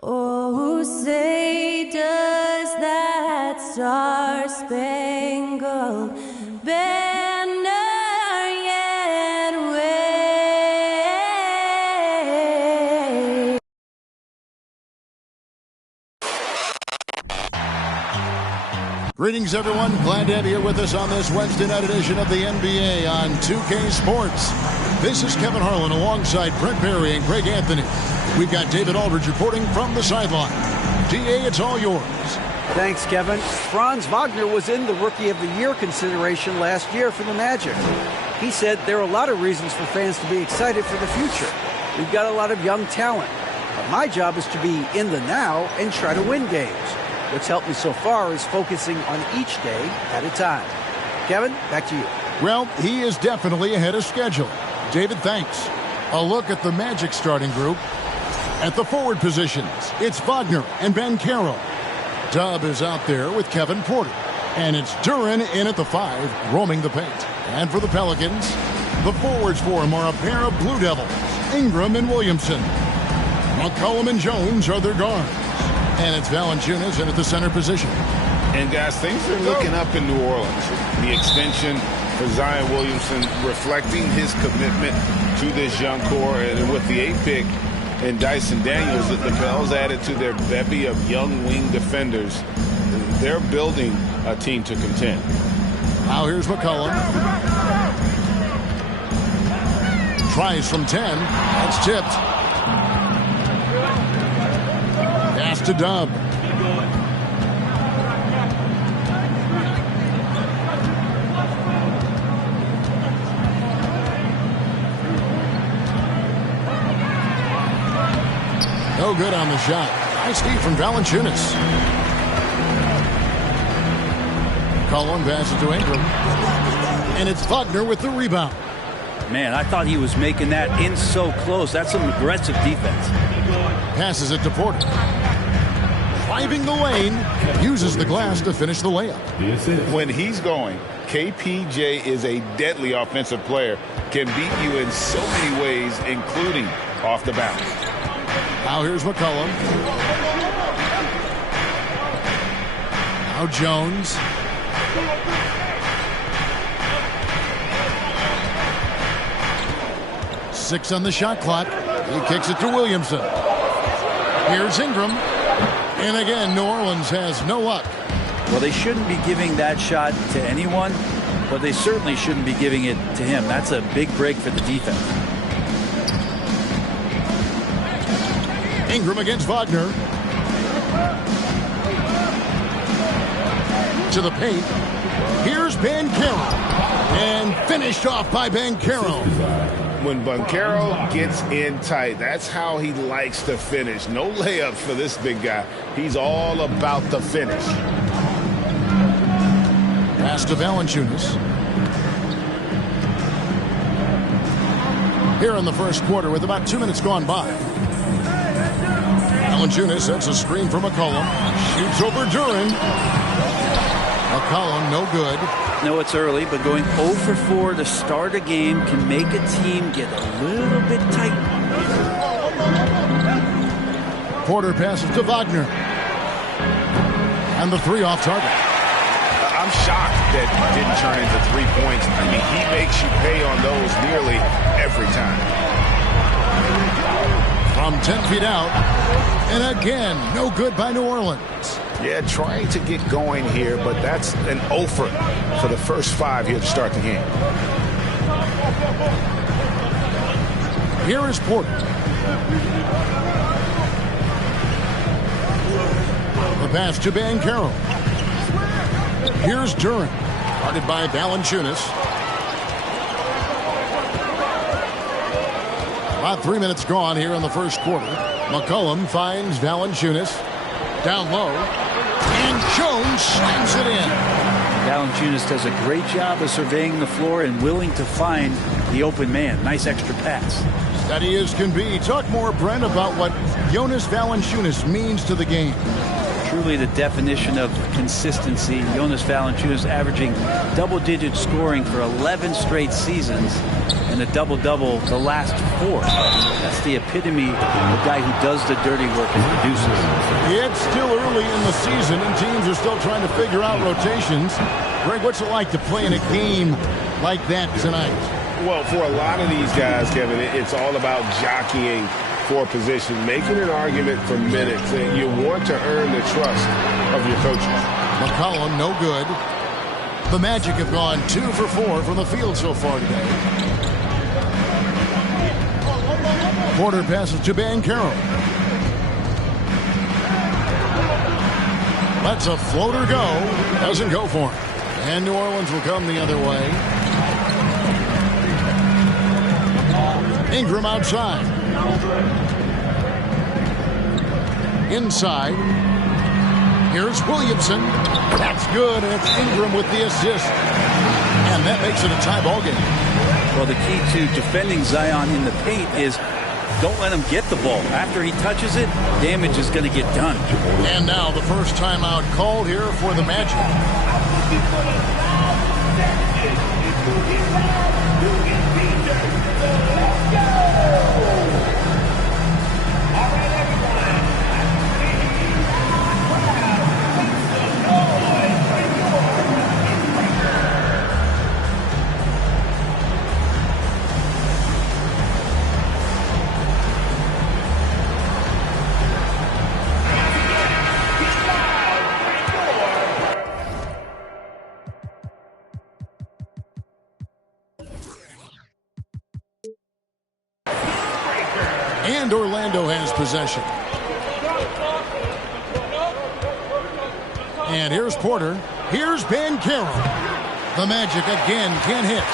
Oh, say does that star-spangled banner yet wave? Greetings, everyone. Glad to have you with us on this Wednesday night edition of the NBA on 2K Sports. This is Kevin Harlan alongside Brent Barry and Greg Anthony. We've got David Aldridge reporting from the sideline. DA, it's all yours. Thanks, Kevin. Franz Wagner was in the Rookie of the Year consideration last year for the Magic. He said there are a lot of reasons for fans to be excited for the future. We've got a lot of young talent. But my job is to be in the now and try to win games. What's helped me so far is focusing on each day at a time. Kevin, back to you. Well, he is definitely ahead of schedule. David, thanks. A look at the Magic starting group. At the forward positions, it's Wagner and Banchero. Dub is out there with Kevin Porter. And it's Duren in at the 5, roaming the paint. And for the Pelicans, the forwards for him are a pair of Blue Devils, Ingram and Williamson. McCollum and Jones are their guards. And it's Valanciunas in at the center position. And guys, things are looking up in New Orleans. The extension for Zion Williamson reflecting his commitment to this young core. And with the 8th pick and Dyson Daniels, the Pels added to their bevy of young wing defenders. They're building a team to contend. Now here's McCollum. Tries from 10. That's tipped. Pass to Dub. No good on the shot. Nice feed from Valanciunas. Cullen passes to Ingram. And it's Wagner with the rebound. Man, I thought he was making that in so close. That's some aggressive defense. Passes it to Porter. Driving the lane. Uses the glass to finish the layup. When he's going, KPJ is a deadly offensive player. Can beat you in so many ways, including off the bounce. Now here's McCollum. Now Jones. Six on the shot clock. He kicks it to Williamson. Here's Ingram. And again, New Orleans has no luck. Well, they shouldn't be giving that shot to anyone, but they certainly shouldn't be giving it to him. That's a big break for the defense. Ingram against Wagner. To the paint. Here's Banchero. And finished off by Banchero. When Banchero gets in tight, that's how he likes to finish. No layups for this big guy. He's all about the finish. Pass to Valanciunas. Here in the first quarter with about 2 minutes gone by. Valanciunas sets a screen for McCollum. Shoots over Duren. McCollum, no good. No, it's early, but going 0 for 4 to start a game can make a team get a little bit tight. Porter passes to Wagner. And the 3 off target. I'm shocked that it didn't turn into 3 points. I mean, he makes you pay on those nearly every time. From 10 feet out. And again, no good by New Orleans. Yeah, trying to get going here, but that's an offer for the first 5 here to start the game. Here is Porter. The pass to Banchero. Here's Duren. Guarded by Valanciunas. About 3 minutes gone here in the first quarter. McCollum finds Valanciunas. Down low. And Jones slams it in. Valanciunas does a great job of surveying the floor and willing to find the open man. Nice extra pass. Steady as can be. Talk more, Brent, about what Jonas Valanciunas means to the game. Truly the definition of consistency. Jonas Valanciunas averaging double-digit scoring for 11 straight seasons. and a double-double the last 4. That's the epitome of a guy who does the dirty work and produces. It's still early in the season, and teams are still trying to figure out rotations. Greg, what's it like to play in a game like that tonight? Well, for a lot of these guys, Kevin, it's all about jockeying for position, making an argument for minutes. You want to earn the trust of your coaches. McCollum, no good. The Magic have gone 2 for 4 from the field so far today. Porter passes to Banchero. Lets a floater go. Doesn't go for him. And New Orleans will come the other way. Ingram outside. Inside. Here's Williamson. That's good, and it's Ingram with the assist. And that makes it a tie ball game. Well, the key to defending Zion in the paint is don't let him get the ball. After he touches it, damage is going to get done. And now the first timeout called here for the Magic. And Orlando has possession. And here's Porter. Here's Banchero. The Magic again can't hit.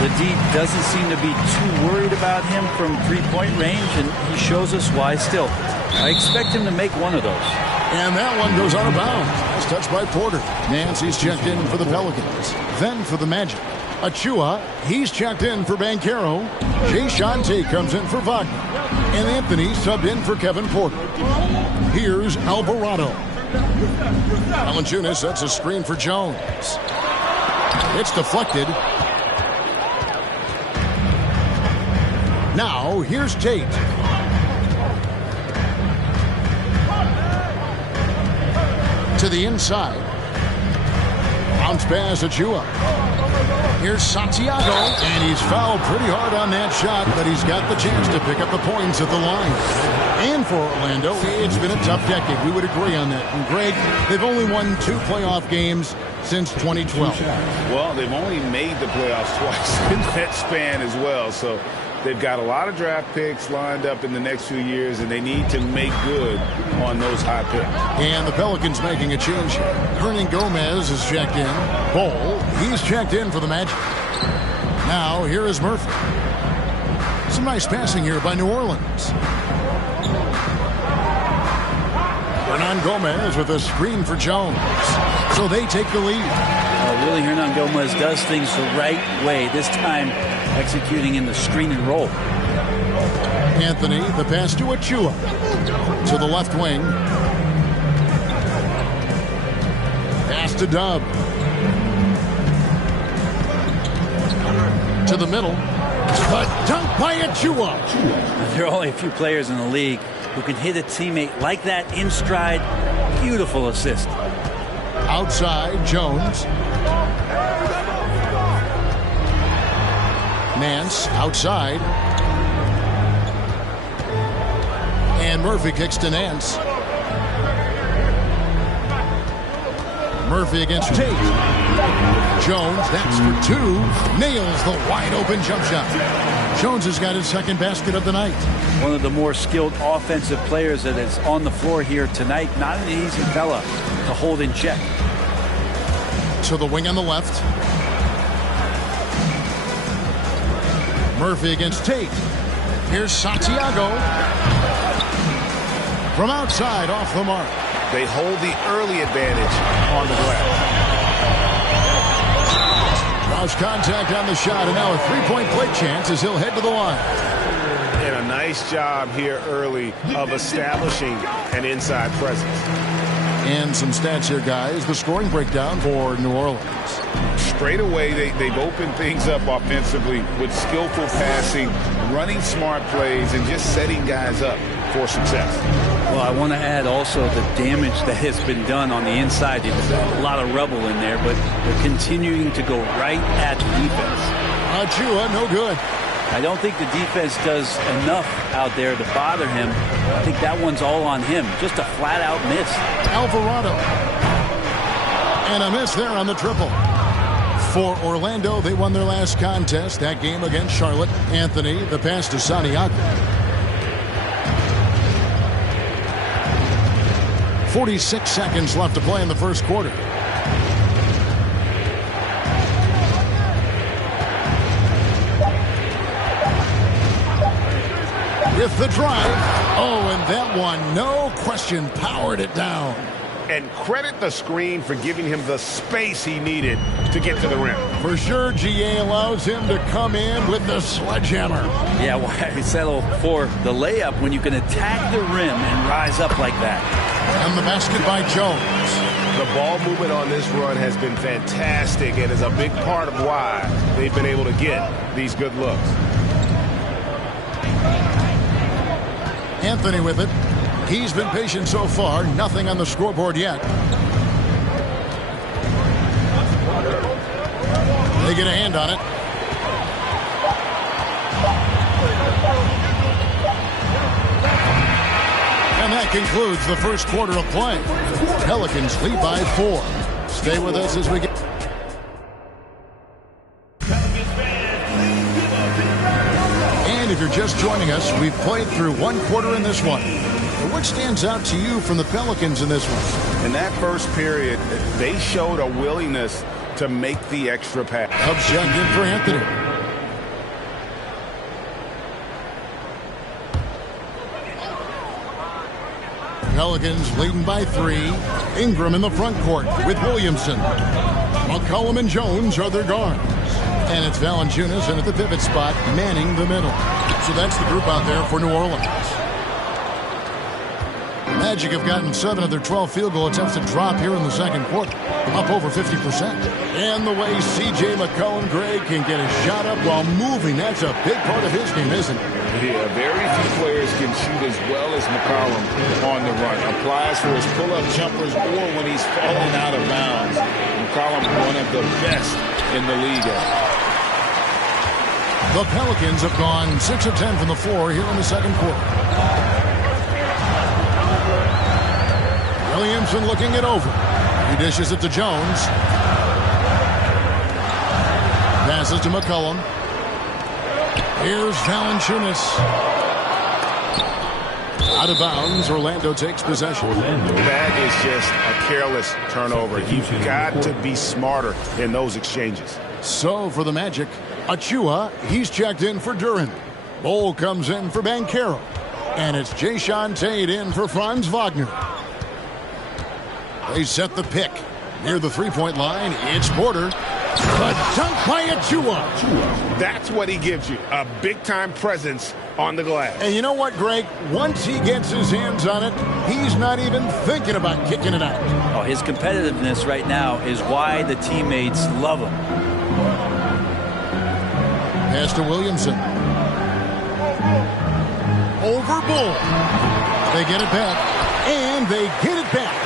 The D doesn't seem to be too worried about him from three-point range, and he shows us why still. I expect him to make one of those. And that one goes out of bounds. Nice touch by Porter. Nancy's checked in for the Pelicans. Then for the Magic. Achua, he's checked in for Banchero. Gm2 comes in for Wagner. And Anthony subbed in for Kevin Porter. Here's Alvarado. Valanciunas sets a screen for Jones. It's deflected. Now, here's Tate. To the inside. Bounce pass Achua. Here's Santiago, and he's fouled pretty hard on that shot, but he's got the chance to pick up the points at the line. And for Orlando, it's been a tough decade. We would agree on that. And Greg, they've only won 2 playoff games since 2012. Well, they've only made the playoffs twice in that span as well. So they've got a lot of draft picks lined up in the next few years, and they need to make good on those high picks. And the Pelicans making a change here. Hernan Gomez is checked in. Bol, he's checked in for the Magic. Now, here is Murphy. Some nice passing here by New Orleans. Hernan Gomez with a screen for Jones. So they take the lead. Really, Hernan Gomez does things the right way, this time executing in the screen and roll. Anthony, the pass to Achua. To the left wing. Pass to Dub. To the middle. A dunk by Achua. There are only a few players in the league who can hit a teammate like that in stride. Beautiful assist. Outside, Jones. Nance outside. And Murphy kicks to Nance. Murphy against Tate. Jones, that's for 2. Nails the wide open jump shot. Jones has got his second basket of the night. One of the more skilled offensive players that is on the floor here tonight. Not an easy fella to hold in check. To the wing on the left. Murphy against Tate. Here's Santiago. From outside, off the mark. They hold the early advantage on the glass. Cross contact on the shot, and now a three-point play chance as he'll head to the line. And a nice job here early of establishing an inside presence. And some stats here, guys. The scoring breakdown for New Orleans. straight away, they've opened things up offensively with skillful passing, running smart plays, and just setting guys up for success. Well, I want to add also the damage that has been done on the inside. There's a lot of rubble in there, but they're continuing to go right at the defense. Achua, no good. I don't think the defense does enough out there to bother him. I think that one's all on him. Just a flat-out miss. Alvarado. And a miss there on the triple. For Orlando, they won their last contest, that game against Charlotte. Anthony, the pass to Santiago. 46 seconds left to play in the first quarter. With the drive. Oh, and that one, no question, powered it down. And credit the screen for giving him the space he needed to get to the rim. For sure, GA allows him to come in with the sledgehammer. Yeah, why settle for the layup when you can attack the rim and rise up like that? And the basket by Jones. The ball movement on this run has been fantastic and is a big part of why they've been able to get these good looks. Anthony with it. He's been patient so far. Nothing on the scoreboard yet. They get a hand on it. And that concludes the first quarter of play. Pelicans lead by 4. Stay with us as we get... And if you're just joining us, we've played through one quarter in this one. What stands out to you from the Pelicans in this one? In that first period, they showed a willingness to make the extra pass. Objective for Anthony. Pelicans leading by 3. Ingram in the front court with Williamson. McCollum and Jones are their guards. And it's Valanciunas in at the pivot spot, manning the middle. So that's the group out there for New Orleans. Magic have gotten 7 of their 12 field goal attempts to drop here in the second quarter, up over 50%. And the way C.J. McCollum, Greg, can get a shot up while moving, that's a big part of his game, isn't it? Yeah, very few players can shoot as well as McCollum on the run. Applies for his pull-up jumpers or when he's falling out of bounds. McCollum, one of the best in the league. The Pelicans have gone 6 of 10 from the floor here in the second quarter. Williamson looking it over. He dishes it to Jones. Passes to McCollum. Here's Valanciunas. Out of bounds. Orlando takes possession. That is just a careless turnover. You've got to be smarter in those exchanges. So for the Magic, Achua, he's checked in for Duren. Bol comes in for Banchero. And it's Jayshawn Tate in for Franz Wagner. They set the pick. Near the three-point line, it's Porter. The dunk by Achua. That's what he gives you, a big-time presence on the glass. And you know what, Greg? Once he gets his hands on it, he's not even thinking about kicking it out. Oh, his competitiveness right now is why the teammates love him. Pass to Williamson. Over Bull. They get it back. And they get it back.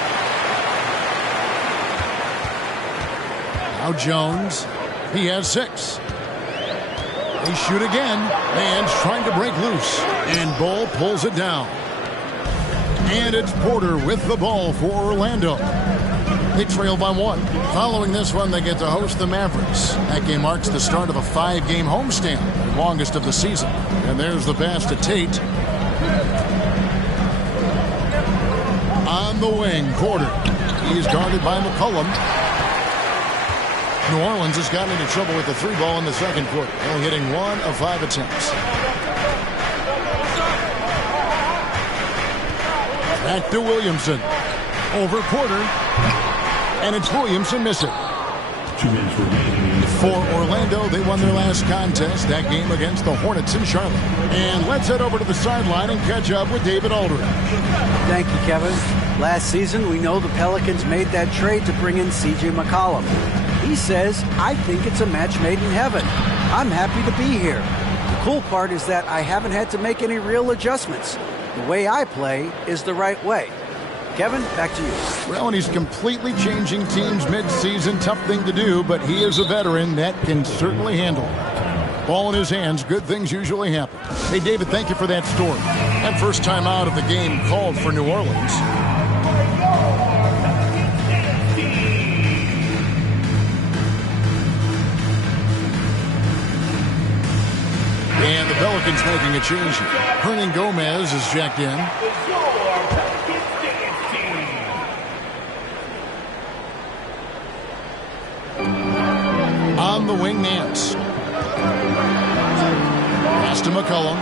Now Jones. He has 6. They shoot again. Man's trying to break loose. And Bull pulls it down. And it's Porter with the ball for Orlando. They trail by 1. Following this one, they get to host the Mavericks. That game marks the start of a 5-game homestand, the longest of the season. And there's the pass to Tate. On the wing, Porter. He's guarded by McCollum. New Orleans has gotten into trouble with the 3-ball in the second quarter, only hitting 1 of 5 attempts. Back to Williamson. Over Porter. And it's Williamson missing. 2 minutes remaining. For Orlando, they won their last contest, that game against the Hornets in Charlotte. And let's head over to the sideline and catch up with David Aldridge. Thank you, Kevin. Last season, we know the Pelicans made that trade to bring in C.J. McCollum. He says, I think it's a match made in heaven. I'm happy to be here. The cool part is that I haven't had to make any real adjustments. The way I play is the right way. Kevin, back to you. Well, and he's completely changing teams mid-season. Tough thing to do, but he is a veteran that can certainly handle it. Ball in his hands, good things usually happen. Hey, David, thank you for that story. That first time out of the game called for New Orleans. And the Pelicans making a change here. Hernan Gomez is checked in. On the wing, Nance. Pass to McCollum.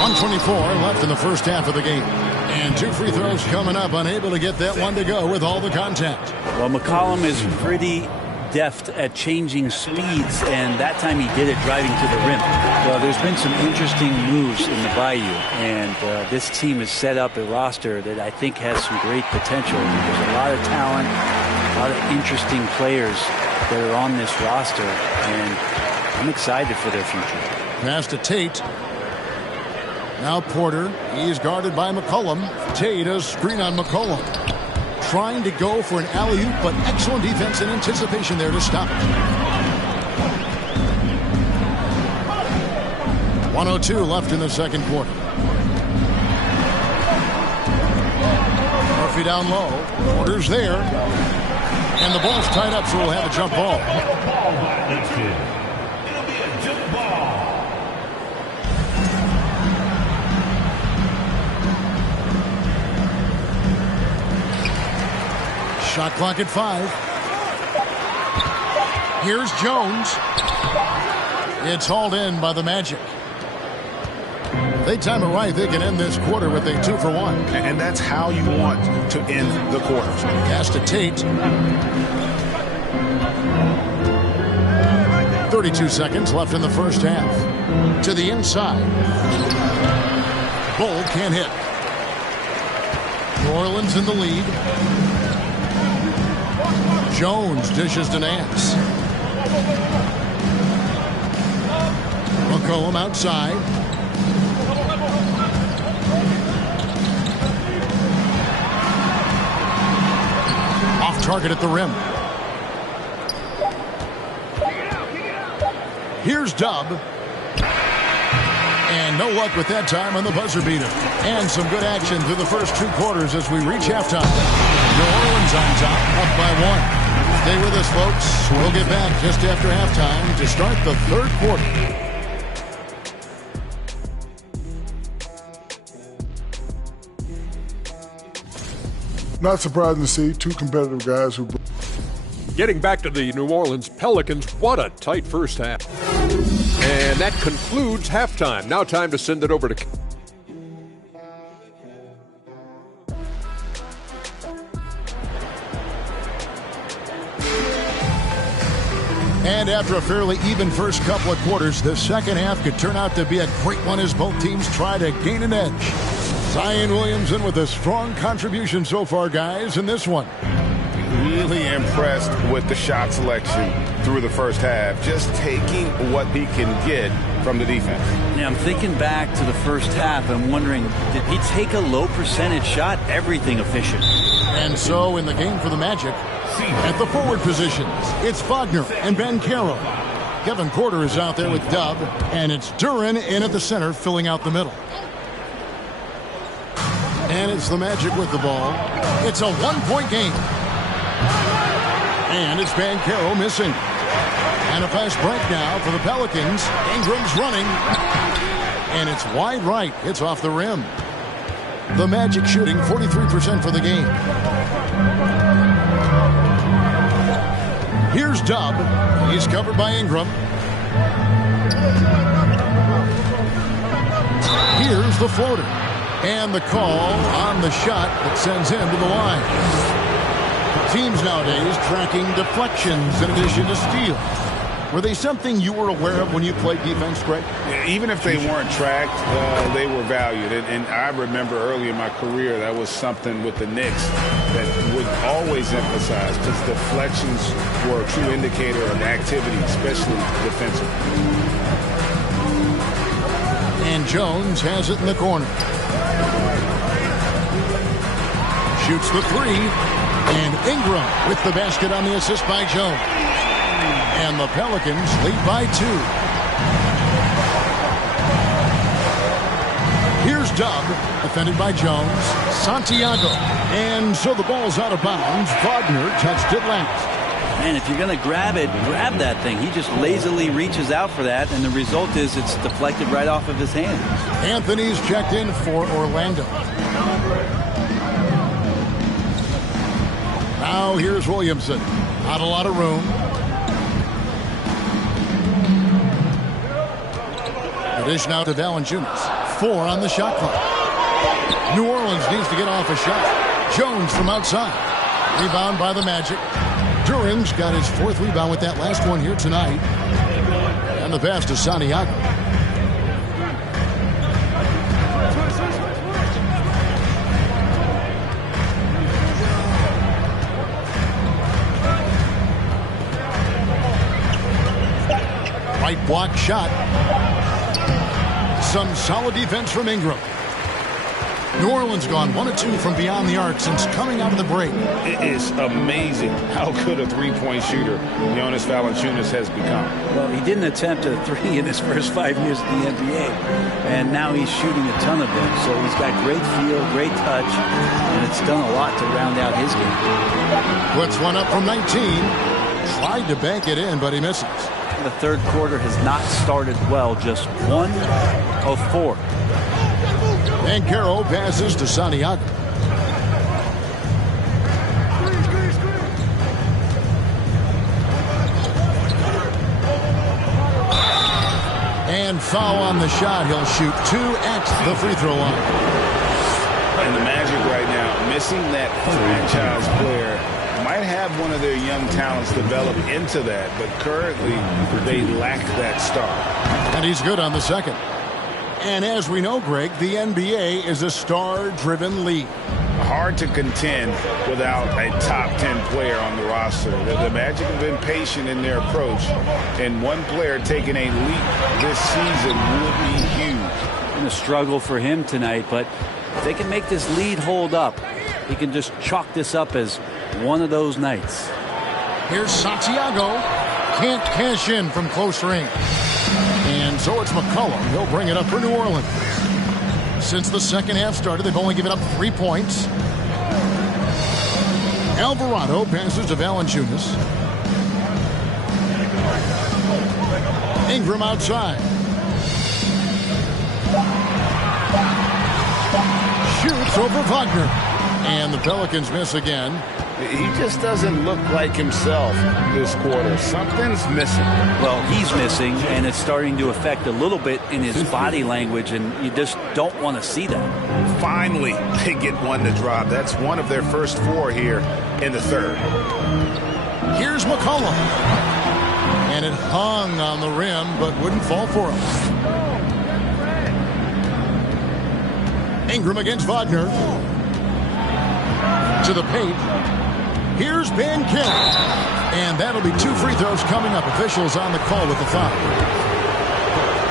1:24 left in the first half of the game. And 2 free throws coming up. Unable to get that one to go with all the contact. Well, McCollum is pretty deft at changing speeds, and that time he did it driving to the rim. Well, there's been some interesting moves in the Bayou, and this team has set up a roster that I think has some great potential. There's a lot of talent, a lot of interesting players that are on this roster, and I'm excited for their future. Pass to Tate. Now Porter. He's guarded by McCollum. Tate a screen on McCollum. Trying to go for an alley-oop, but excellent defense and anticipation there to stop it. 1:02 left in the second quarter. Murphy down low. Porter's there. And the ball's tied up, so we'll have a jump ball. It'll be a jump ball. Shot clock at 5. Here's Jones. It's hauled in by the Magic. They time it right. They can end this quarter with a 2-for-1. And that's how you want to end the quarters. Pass to Tate. 32 seconds left in the first half. To the inside. Bull can't hit. New Orleans in the lead. Jones dishes to Nance. McCollum outside. Off target at the rim. Here's Dub. And no luck with that time on the buzzer beater. And some good action through the first 2 quarters as we reach halftime. New Orleans on top, up by 1. Stay with us, folks. We'll get back just after halftime to start the third quarter. Not surprising to see 2 competitive guys who... Getting back to the New Orleans Pelicans, what a tight first half. And that concludes halftime. Now time to send it over to... And after a fairly even first couple of quarters, the second half could turn out to be a great one as both teams try to gain an edge. Zion Williamson with a strong contribution so far, guys, in this one. Really impressed with the shot selection through the first half, just taking what he can get from the defense. Yeah, I'm thinking back to the first half. I'm wondering, did he take a low percentage shot? Everything efficient. And so in the game for the Magic, at the forward positions, it's Wagner and Banchero. Kevin Porter is out there with Dub, and it's Duran in at the center, filling out the middle. And it's the Magic with the ball. It's a 1-point game. And it's Banchero missing. And a fast break now for the Pelicans. Ingram's running. And it's wide right. It's off the rim. The Magic shooting 43% for the game. Here's Dub. He's covered by Ingram. Here's the floater. And the call on the shot that sends him to the line. Teams nowadays tracking deflections in addition to steals. Were they something you were aware of when you played defense, Greg? Yeah, even if they weren't tracked, they were valued. And I remember early in my career, that was something with the Knicks that would always emphasize, because deflections were a true indicator of activity, especially defensively. And Jones has it in the corner. Shoots the three. And Ingram with the basket on the assist by Jones. And the Pelicans lead by 2. Here's Dub, defended by Jones. Santiago. And so the ball's out of bounds. Wagner touched it last. Man, if you're going to grab it, grab that thing. He just lazily reaches out for that, and the result is it's deflected right off of his hand. Anthony's checked in for Orlando. Now here's Williamson. Not a lot of room. It is now to Valanciunas. 4 on the shot clock. New Orleans needs to get off a shot. Jones from outside. Rebound by the Magic. Duran's got his 4th rebound with that last one here tonight. And the pass to Santiago. Right block shot. Some solid defense from Ingram. New Orleans gone 1 of 2 from beyond the arc since coming out of the break. It is amazing how good a three-point shooter Jonas Valanciunas has become. Well, he didn't attempt a 3 in his first 5 years in the NBA, and now he's shooting a ton of them. So he's got great feel, great touch, and it's done a lot to round out his game. Puts one up from 19. Tried to bank it in, but he misses. The third quarter has not started well, just 1 of 4. And Carroll passes to Santiago. And foul on the shot. He'll shoot 2 at the free throw line. And the Magic right now, missing that franchise player, might have one of their young talents develop into that, but currently they lack that star. And he's good on the second. And as we know, Greg, the NBA is a star-driven league. Hard to contend without a top 10 player on the roster. The Magic have been patient in their approach, and one player taking a leap this season would be huge. Been a struggle for him tonight, but if they can make this lead hold up, he can just chalk this up as one of those nights. Here's Santiago. Can't cash in from close range. And so it's McCollum. He'll bring it up for New Orleans. Since the second half started, they've only given up 3 points. Alvarado passes to Valanciunas. Ingram outside. Shoots over Wagner. And the Pelicans miss again. He just doesn't look like himself this quarter. Something's missing. Well, he's missing, and it's starting to affect a little bit in his body language, and you just don't want to see that. Finally, they get one to drop. That's one of their first 4 here in the third. Here's McCollum. And it hung on the rim, but wouldn't fall for him. Ingram against Wagner. To the paint. Here's Ben Carroll. And that'll be 2 free throws coming up. Officials on the call with the foul.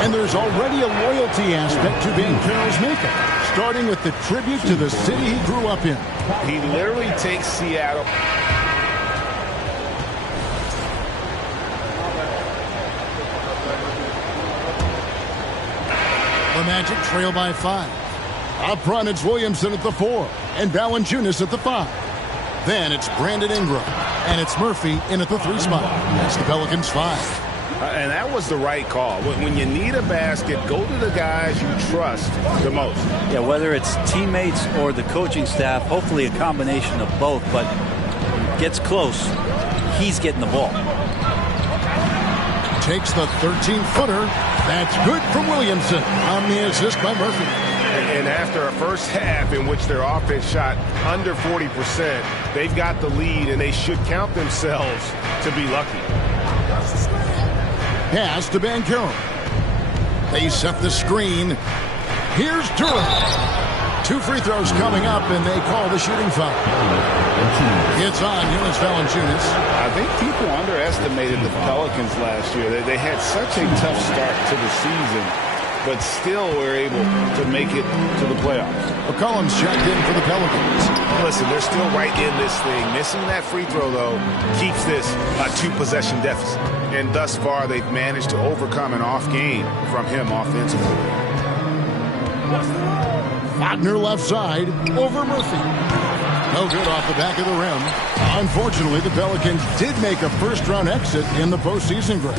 And there's already a loyalty aspect to Ben Carroll's makeup, starting with the tribute to the city he grew up in. He literally takes Seattle. The Magic trail by 5. Up front, it's Williamson at the 4 and Valanciunas at the 5. Then it's Brandon Ingram, and it's Murphy in at the 3 spot. That's the Pelicans 5. And that was the right call. When you need a basket, go to the guys you trust the most. Yeah, whether it's teammates or the coaching staff, hopefully a combination of both, but when it gets close, he's getting the ball. Takes the 13-footer. That's good from Williamson on the assist by Murphy. And after a first half in which their offense shot under 40%, they've got the lead, and they should count themselves to be lucky. Pass to Banchero. They set the screen. Here's Durham. 2 free throws coming up, and they call the shooting foul. It's on Jonas Valanciunas. I think people underestimated the Pelicans last year. They had such a tough start to the season, but still were able to make it to the playoffs. McCollum's checked in for the Pelicans. Listen, they're still right in this thing. Missing that free throw, though, keeps this a 2-possession deficit. And thus far, they've managed to overcome an off game from him offensively. Wagner left side over Murphy. No good off the back of the rim. Unfortunately, the Pelicans did make a first-round exit in the postseason, Greg.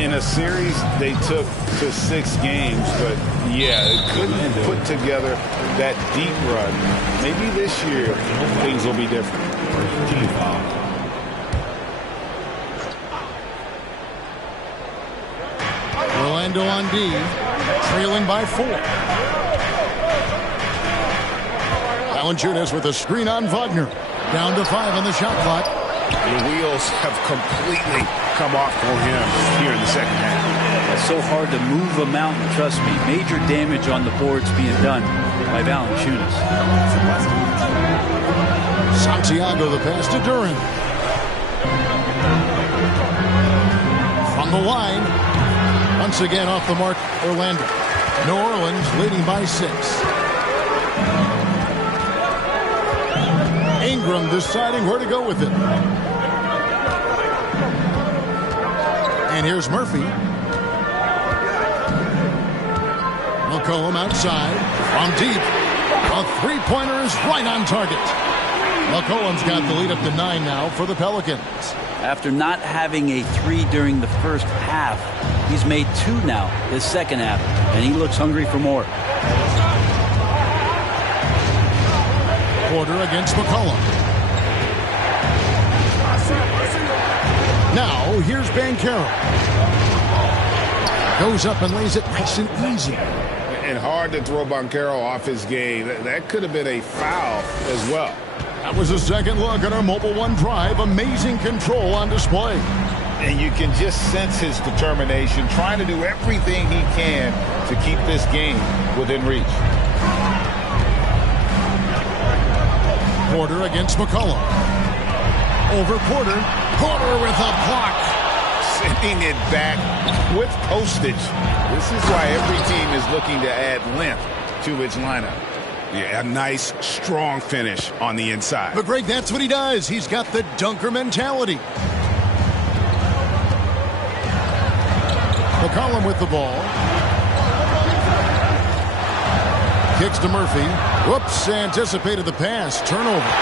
In a series they took to 6 games, but yeah, it couldn't put together that deep run. Maybe this year things will be different. Orlando on D, trailing by 4. Valanciunas with a screen on Wagner. Down to 5 on the shot clock. The wheels have completely come off for him here in the second half. It's so hard to move a mountain, trust me. Major damage on the boards being done by Valanciunas. Santiago the pass to Duran. From the line. Once again off the mark, Orlando. New Orleans leading by 6. Ingram deciding where to go with it. And here's Murphy. McCollum outside. From deep. A three-pointer is right on target. McCollum's got the lead up to 9 now for the Pelicans. After not having a 3 during the first half, he's made 2 now this second half, and he looks hungry for more. Porter against McCollum. Now, here's Banchero. Goes up and lays it nice and easy. And hard to throw Banchero off his game. That could have been a foul as well. That was a second look at our Mobile One drive. Amazing control on display. And you can just sense his determination, trying to do everything he can to keep this game within reach. Porter against McCollum. Over Porter. Porter with a block. Sending it back with postage. This is why every team is looking to add length to its lineup. Yeah, a nice, strong finish on the inside. But, Greg, that's what he does. He's got the dunker mentality. McCollum with the ball. Kicks to Murphy. Whoops, anticipated the pass. Turnover.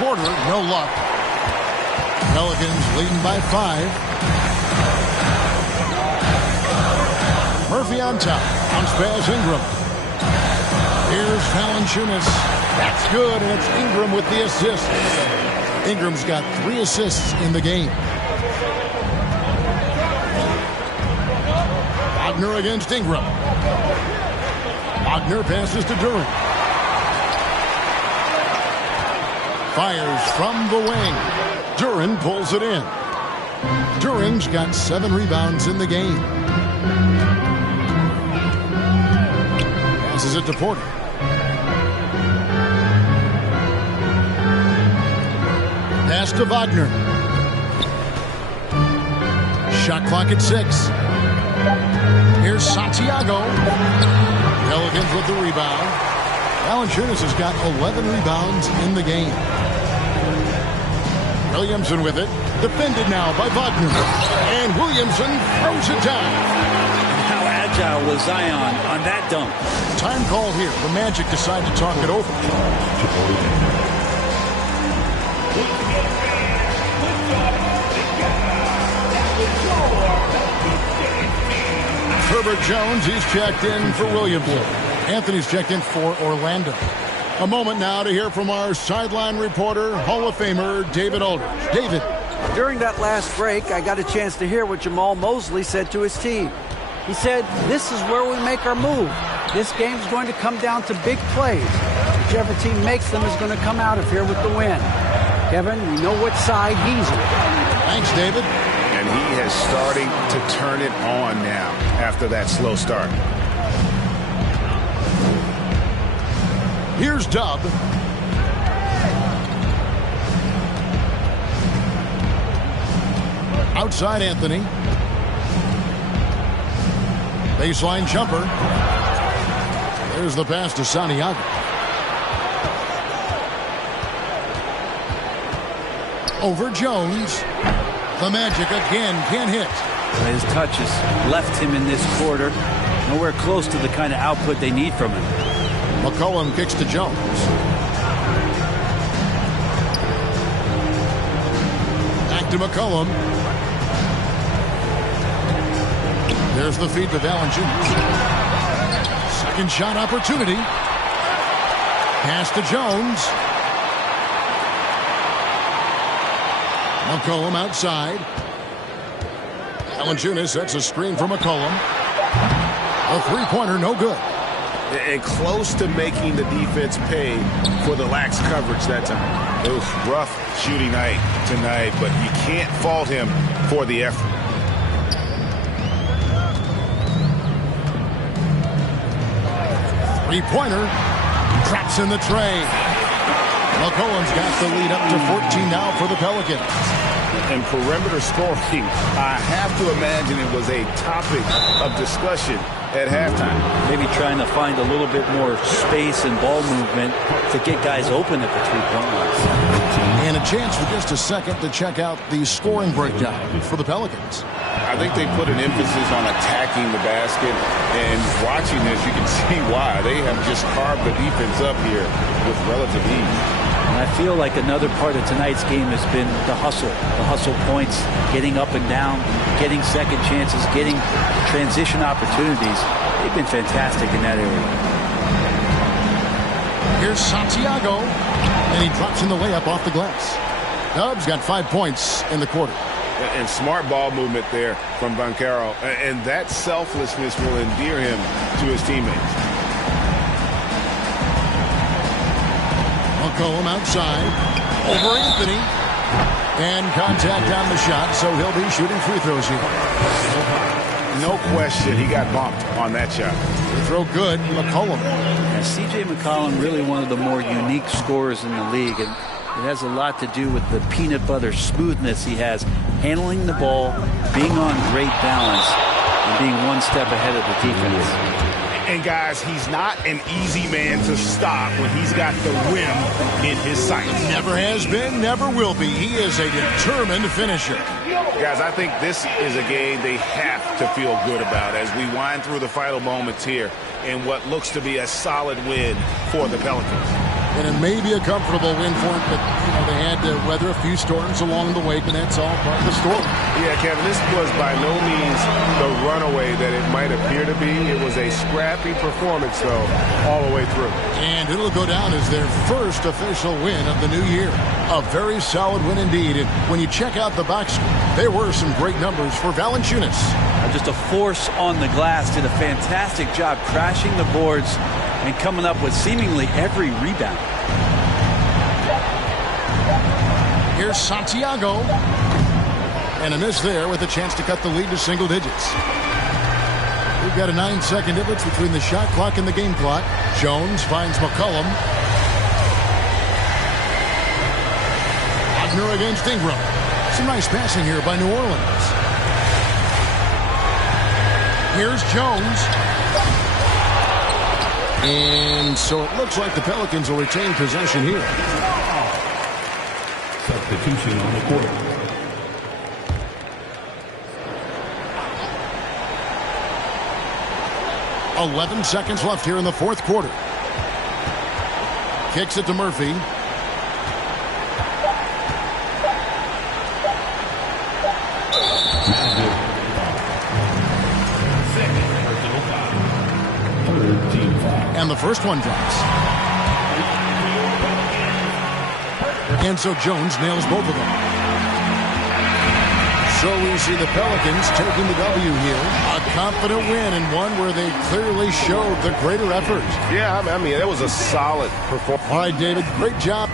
Porter, no luck. Pelicans leading by 5. Murphy on top. Bounce pass Ingram. Here's Valanciunas. That's good, and it's Ingram with the assist. Ingram's got 3 assists in the game. Wagner against Ingram. Wagner passes to Duran. Fires from the wing. Duran pulls it in. Duran's got 7 rebounds in the game. Passes it to Porter. Pass to Wagner. Shot clock at 6. Here's Santiago. Pelicans with the rebound. Valanciunas has got 11 rebounds in the game. Williamson with it. Defended now by Wagner. And Williamson throws it down. How agile was Zion on that dunk? Time call here. The Magic decide to talk it over. Herbert Jones, he's checked in for Williamson. Anthony's checked in for Orlando. A moment now to hear from our sideline reporter, Hall of Famer David Aldridge. David. During that last break, I got a chance to hear what Jamal Mosley said to his team. He said, this is where we make our move. This game's going to come down to big plays. Whichever team makes them is going to come out of here with the win. Kevin, we know what side he's on. Thanks, David. And and he has starting to turn it on now after that slow start. Here's Dub. Outside Anthony. Baseline jumper. There's the pass to Santiago. Over Jones. The Magic again can't hit. His touches left him in this quarter. Nowhere close to the kind of output they need from him. McCollum kicks to Jones. Back to McCollum. There's the feed to Valanciunas. Second shot opportunity. Pass to Jones. McCollum outside. Valanciunas sets a screen for McCollum. A three-pointer, no good. And close to making the defense pay for the lax coverage that time. It was rough shooting night tonight, but you can't fault him for the effort. Three-pointer. Traps in the tray. McCollum's got the lead up to 14 now for the Pelicans. And perimeter scoring, I have to imagine it was a topic of discussion at halftime. Maybe trying to find a little bit more space and ball movement to get guys open at the three-point line. And a chance for just a second to check out the scoring breakdown for the Pelicans. I think they put an emphasis on attacking the basket, and watching this, you can see why. They have just carved the defense up here with relative ease. And I feel like another part of tonight's game has been the hustle points, getting up and down, getting second chances, getting transition opportunities. They've been fantastic in that area. Here's Santiago, and he drops in the layup off the glass. Dub's got 5 points in the quarter. And smart ball movement there from Banchero, and that selflessness will endear him to his teammates. McCollum outside, over Anthony, and contact on the shot, so he'll be shooting free throws here. No question, he got bumped on that shot. Free throw good, McCollum. Yeah, C.J. McCollum, really one of the more unique scorers in the league, and it has a lot to do with the peanut butter smoothness he has, handling the ball, being on great balance, and being one step ahead of the defense. And guys, he's not an easy man to stop when he's got the rim in his sights. Never has been, never will be. He is a determined finisher. Guys, I think this is a game they have to feel good about as we wind through the final moments here in what looks to be a solid win for the Pelicans. And it may be a comfortable win for them, but they had to weather a few storms along the way, and that's all part of the story. Yeah, Kevin, this was by no means the runaway that it might appear to be. It was a scrappy performance, though, all the way through. And it'll go down as their first official win of the new year. A very solid win indeed. And when you check out the box score, there were some great numbers for Valanciunas. Just a force on the glass, did a fantastic job crashing the boards and coming up with seemingly every rebound. Here's Santiago. And a miss there with a chance to cut the lead to single digits. We've got a 9-second difference between the shot clock and the game clock. Jones finds McCollum. Wagner against Ingram. Some nice passing here by New Orleans. Here's Jones. And so it looks like the Pelicans will retain possession here. Substitution on the court. "11 seconds left here in the fourth quarter. Kicks it to Murphy. And the first one drops. And so Jones nails both of them. So we see the Pelicans taking the W here. A confident win and one where they clearly showed the greater effort. Yeah, I mean, that was a solid performance. All right, David, great job.